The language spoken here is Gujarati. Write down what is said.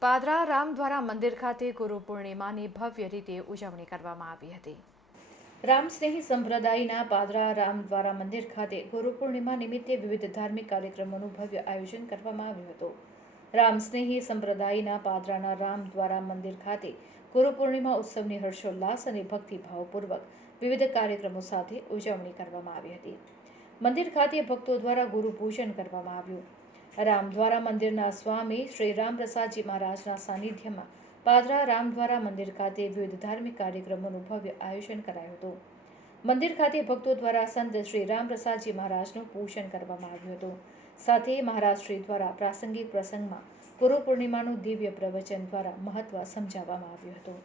પાદરા રામ દ્વારા મંદિર ખાતે ગુરુ પૂર્ણિમાની ભવ્ય રીતે ઉજવણી કરવામાં આવી હતી. રામ સ્નેહી સંપ્રદાયના પાદરા રામ દ્વારા મંદિર ખાતે ગુરુ પૂર્ણિમા નિમિત્તે વિવિધ ધાર્મિક કાર્યક્રમોનું ભવ્ય આયોજન કરવામાં આવ્યું હતું. રામ સ્નેહી સંપ્રદાયના પાદરાના રામ દ્વારા મંદિર ખાતે ગુરુ પૂર્ણિમા ઉત્સવની હર્ષોલ્લાસ અને ભક્તિભાવપૂર્વક વિવિધ કાર્યક્રમો સાથે ઉજવણી કરવામાં આવી હતી. મંદિર ખાતે ભક્તો દ્વારા ગુરુ પૂજન કરવામાં આવ્યું. રામ દ્વારા મંદિરના સ્વામી શ્રી રામ પ્રસાદજી મહારાજના સાનિધ્યમાં પાદરા રામ દ્વારા મંદિર ખાતે વિવિધ ધાર્મિક કાર્યક્રમોનું ભવ્ય આયોજન કરાયું હતું. મંદિર ખાતે ભક્તો દ્વારા સંત શ્રી રામપ્રસાદજી મહારાજનું પૂજન કરવામાં આવ્યું હતું. સાથે મહારાજ શ્રી દ્વારા પ્રાસંગિક પ્રસંગમાં ગુરુ પૂર્ણિમાનું દિવ્ય પ્રવચન દ્વારા મહત્વ સમજાવવામાં આવ્યું હતું.